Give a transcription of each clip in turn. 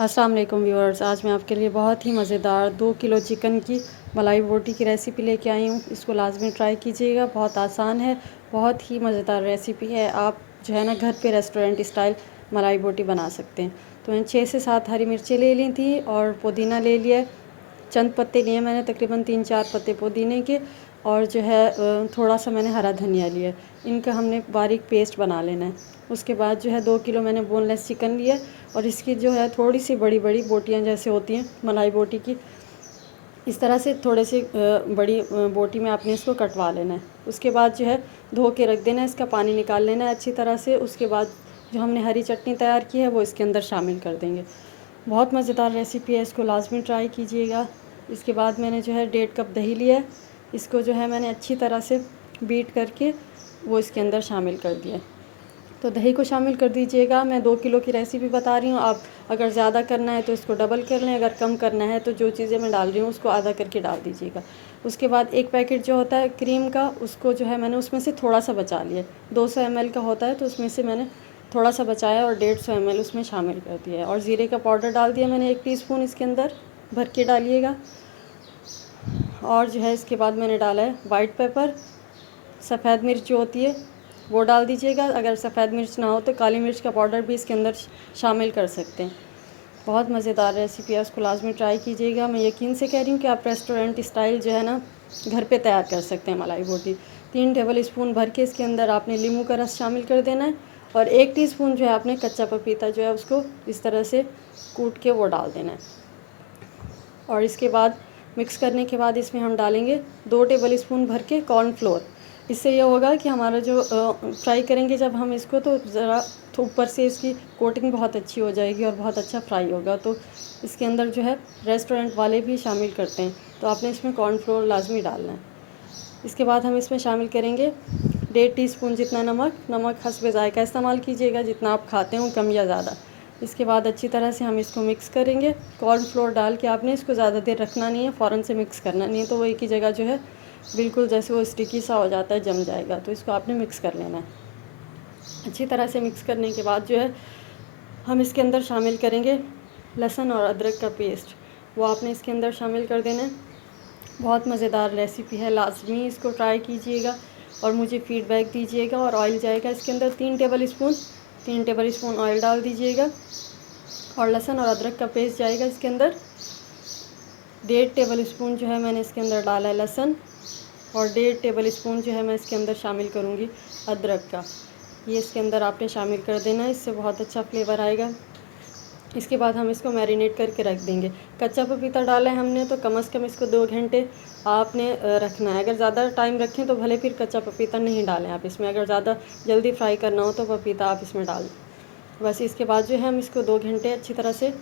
अस्सलाम वालेकुम व्यूअर्स। आज मैं आपके लिए बहुत ही मज़ेदार 2 किलो चिकन की मलाई बोटी की रेसिपी लेके आई हूँ। इसको लाजमी ट्राई कीजिएगा, बहुत आसान है, बहुत ही मज़ेदार रेसिपी है। आप जो है ना घर पे रेस्टोरेंट स्टाइल मलाई बोटी बना सकते हैं। तो मैंने 6 से 7 हरी मिर्चें ले ली थी और पुदीना ले लिया। चंद पत्ते लिए मैंने, तकरीबन 3-4 पत्ते पुदीने के, और जो है थोड़ा सा मैंने हरा धनिया लिया। इनका हमने बारीक पेस्ट बना लेना है। उसके बाद जो है 2 किलो मैंने बोनलेस चिकन लिया और इसकी जो है थोड़ी सी बड़ी बड़ी बोटियां जैसे होती हैं मलाई बोटी की, इस तरह से थोड़े से बड़ी बोटी में आपने इसको कटवा लेना है। उसके बाद जो है धो के रख देना है, इसका पानी निकाल लेना है अच्छी तरह से। उसके बाद जो हमने हरी चटनी तैयार की है वो इसके अंदर शामिल कर देंगे। बहुत मज़ेदार रेसिपी है, इसको लाजमी ट्राई कीजिएगा। इसके बाद मैंने जो है 1.5 कप दही लिया है। इसको जो है मैंने अच्छी तरह से बीट करके वो इसके अंदर शामिल कर दिया। तो दही को शामिल कर दीजिएगा। मैं 2 किलो की रेसिपी बता रही हूँ, आप अगर ज़्यादा करना है तो इसको डबल कर लें, अगर कम करना है तो जो चीज़ें मैं डाल रही हूँ उसको आधा करके डाल दीजिएगा। उसके बाद 1 पैकेट जो होता है क्रीम का, उसको जो है मैंने उसमें से थोड़ा सा बचा लिया। 200 ml का होता है तो उसमें से मैंने थोड़ा सा बचाया और 150 ml उसमें शामिल कर दिया है। और ज़ीरे का पाउडर डाल दिया मैंने 1 टीस्पून, इसके अंदर भर के डालिएगा। और जो है इसके बाद मैंने डाला है वाइट पेपर, सफ़ेद मिर्च जो होती है वो डाल दीजिएगा। अगर सफ़ेद मिर्च ना हो तो काली मिर्च का पाउडर भी इसके अंदर शामिल कर सकते हैं। बहुत मज़ेदार रेसिपी है, उसको लाजमी ट्राई कीजिएगा। मैं यकीन से कह रही हूँ कि आप रेस्टोरेंट स्टाइल जो है ना घर पे तैयार कर सकते हैं मलाई बोटी। 3 टेबल स्पून भर के इसके अंदर आपने नींबू का रस शामिल कर देना है और 1 टीस्पून जो है आपने कच्चा पपीता जो है उसको इस तरह से कूट के वो डाल देना है। और इसके बाद मिक्स करने के बाद इसमें हम डालेंगे 2 टेबल स्पून भर के कॉर्नफ्लोर। इससे ये होगा कि हमारा जो फ्राई करेंगे जब हम इसको तो ज़रा तो ऊपर से इसकी कोटिंग बहुत अच्छी हो जाएगी और बहुत अच्छा फ्राई होगा। तो इसके अंदर जो है रेस्टोरेंट वाले भी शामिल करते हैं, तो आपने इसमें कॉर्नफ्लोर लाजमी डालना है। इसके बाद हम इसमें शामिल करेंगे 1.5 टीस्पून जितना नमक। नमक हस्बे ज़ायका इस्तेमाल कीजिएगा, जितना आप खाते हो कम या ज़्यादा। इसके बाद अच्छी तरह से हम इसको मिक्स करेंगे। कॉर्नफ्लोर डाल के आपने इसको ज़्यादा देर रखना नहीं है, फ़ौरन से मिक्स करना नहीं है, तो वो एक ही जगह जो है बिल्कुल जैसे वो स्टिकी सा हो जाता है, जम जाएगा। तो इसको आपने मिक्स कर लेना है। अच्छी तरह से मिक्स करने के बाद जो है हम इसके अंदर शामिल करेंगे लहसुन और अदरक का पेस्ट, वो आपने इसके अंदर शामिल कर देना है। बहुत मज़ेदार रेसिपी है, लाजमी इसको ट्राई कीजिएगा और मुझे फ़ीडबैक दीजिएगा। और ऑयल जाएगा इसके अंदर 3 टेबल स्पून ऑयल डाल दीजिएगा। और लहसुन और अदरक का पेस्ट जाएगा इसके अंदर 1.5 टेबल स्पून जो है मैंने इसके अंदर डाला है लहसुन, और 1.5 टेबल स्पून जो है मैं इसके अंदर शामिल करूँगी अदरक का। ये इसके अंदर आपने शामिल कर देना है, इससे बहुत अच्छा फ्लेवर आएगा। इसके बाद हम इसको मैरिनेट करके रख देंगे। कच्चा पपीता डाला है हमने तो कम से कम इसको 2 घंटे आपने रखना है। अगर ज़्यादा टाइम रखें तो भले फिर कच्चा पपीता नहीं डालें आप इसमें, अगर ज़्यादा जल्दी फ्राई करना हो तो पपीता आप इसमें डाल दें। बस इसके बाद जो है हम इसको 2 घंटे अच्छी तरह से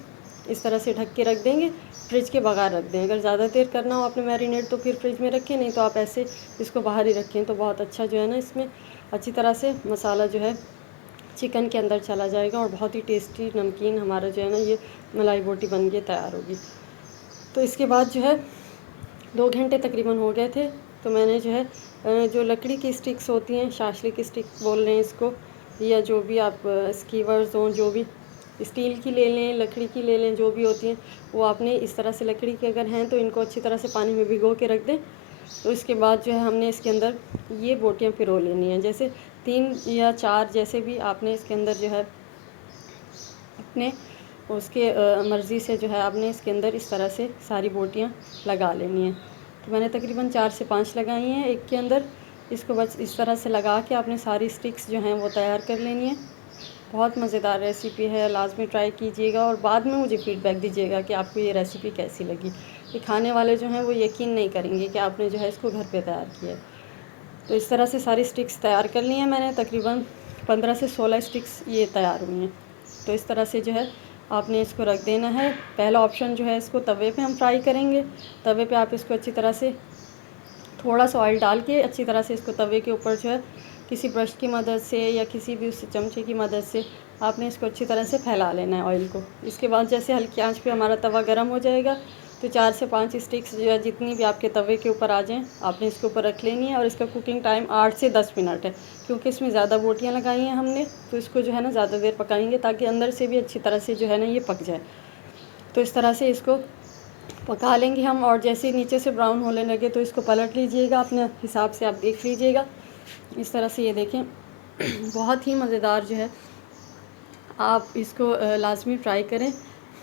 इस तरह से ढक के रख देंगे, फ्रिज के बगैर रख दें। अगर ज़्यादा देर करना हो आपने मैरिनेट तो फिर फ्रिज में रखें, नहीं तो आप ऐसे इसको बाहर ही रखें, तो बहुत अच्छा जो है ना इसमें अच्छी तरह से मसाला जो है चिकन के अंदर चला जाएगा और बहुत ही टेस्टी नमकीन हमारा जो है ना ये मलाई बोटी बन के तैयार होगी। तो इसके बाद जो है 2 घंटे तकरीबन हो गए थे, तो मैंने जो है जो लकड़ी की स्टिक्स होती हैं, शाशली की स्टिक बोल रहे हैं इसको, या जो भी आप स्कीवर्स हों, जो भी स्टील की ले लें, लकड़ी की ले लें, जो भी होती हैं वो आपने इस तरह से लकड़ी की अगर हैं तो इनको अच्छी तरह से पानी में भिगो के रख दें। तो इसके बाद जो है हमने इसके अंदर ये बोटियां पिरो लेनी हैं, जैसे 3 या 4 जैसे भी आपने इसके अंदर जो है अपने उसके मर्ज़ी से जो है आपने इसके अंदर इस तरह से सारी बोटियां लगा लेनी हैं। तो मैंने तकरीबन 4 से 5 लगाई हैं एक के अंदर। इसको बस इस तरह से लगा के आपने सारी स्टिक्स जो हैं वो तैयार कर लेनी है। बहुत मज़ेदार रेसिपी है, लाजमी ट्राई कीजिएगा और बाद में मुझे फ़ीडबैक दीजिएगा कि आपको ये रेसिपी कैसी लगी। ये खाने वाले जो हैं वो यकीन नहीं करेंगे कि आपने जो है इसको घर पे तैयार किया है। तो इस तरह से सारी स्टिक्स तैयार कर ली हैं मैंने, तकरीबन 15 से 16 स्टिक्स ये तैयार हुई हैं। तो इस तरह से जो है आपने इसको रख देना है। पहला ऑप्शन जो है इसको तवे पे हम फ्राई करेंगे। तवे पे आप इसको अच्छी तरह से थोड़ा सा ऑयल डाल के अच्छी तरह से इसको तवे के ऊपर जो है किसी ब्रश की मदद से या किसी भी उस चमचे की मदद से आपने इसको अच्छी तरह से फैला लेना है ऑयल को। इसके बाद जैसे हल्की आंच पे हमारा तवा गर्म हो जाएगा तो 4 से 5 स्टिक्स जो है जितनी भी आपके तवे के ऊपर आ जाएं आपने इसके ऊपर रख लेनी है। और इसका कुकिंग टाइम 8 से 10 मिनट है, क्योंकि इसमें ज़्यादा बोटियाँ लगाई हैं हमने, तो इसको जो है ना ज़्यादा देर पकाएंगे ताकि अंदर से भी अच्छी तरह से जो है ना ये पक जाए। तो इस तरह से इसको पका लेंगे हम। और जैसे नीचे से ब्राउन होने लगे तो इसको पलट लीजिएगा, अपने हिसाब से आप देख लीजिएगा। इस तरह से ये देखें बहुत ही मज़ेदार जो है, आप इसको लाजमी ट्राई करें।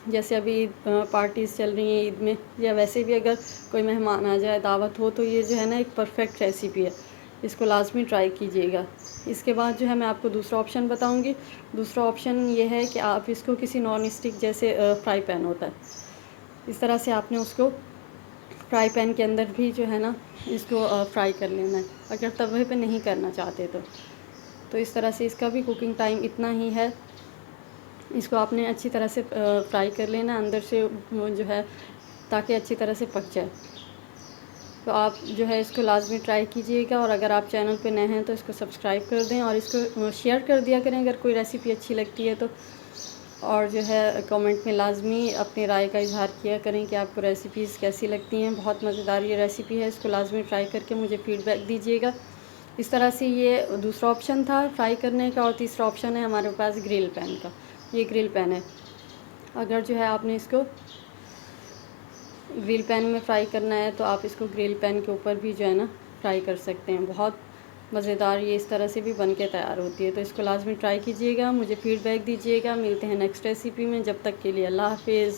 जैसे अभी ईद पार्टीज़ चल रही हैं ईद में, या वैसे भी अगर कोई मेहमान आ जाए, दावत हो, तो ये जो है ना एक परफेक्ट रेसिपी है, इसको लाजमी ट्राई कीजिएगा। इसके बाद जो है मैं आपको दूसरा ऑप्शन बताऊंगी। दूसरा ऑप्शन ये है कि आप इसको किसी नॉन स्टिक जैसे फ्राई पैन होता है, इस तरह से आपने उसको फ्राई पैन के अंदर भी जो है ना इसको फ्राई कर लेना है, अगर तवे पे नहीं करना चाहते तो इस तरह से इसका भी कुकिंग टाइम इतना ही है। इसको आपने अच्छी तरह से फ्राई कर लेना अंदर से जो है, ताकि अच्छी तरह से पक जाए। तो आप जो है इसको लाजमी ट्राई कीजिएगा। और अगर आप चैनल पे नए हैं तो इसको सब्सक्राइब कर दें और इसको शेयर कर दिया करें अगर कोई रेसिपी अच्छी लगती है तो। और जो है कमेंट में लाजमी अपनी राय का इजहार किया करें कि आपको रेसिपीज़ कैसी लगती हैं। बहुत मज़ेदार ये रेसिपी है, इसको लाजमी ट्राई करके मुझे फ़ीडबैक दीजिएगा। इस तरह से ये दूसरा ऑप्शन था फ्राई करने का। और तीसरा ऑप्शन है हमारे पास ग्रिल पैन का। ये ग्रिल पैन है, अगर जो है आपने इसको ग्रिल पैन में फ्राई करना है तो आप इसको ग्रिल पैन के ऊपर भी जो है ना फ्राई कर सकते हैं। बहुत मज़ेदार ये इस तरह से भी बन के तैयार होती है। तो इसको लाजमी ट्राई कीजिएगा, मुझे फ़ीडबैक दीजिएगा। मिलते हैं नेक्स्ट रेसिपी में, जब तक के लिए अल्लाह हाफिज़।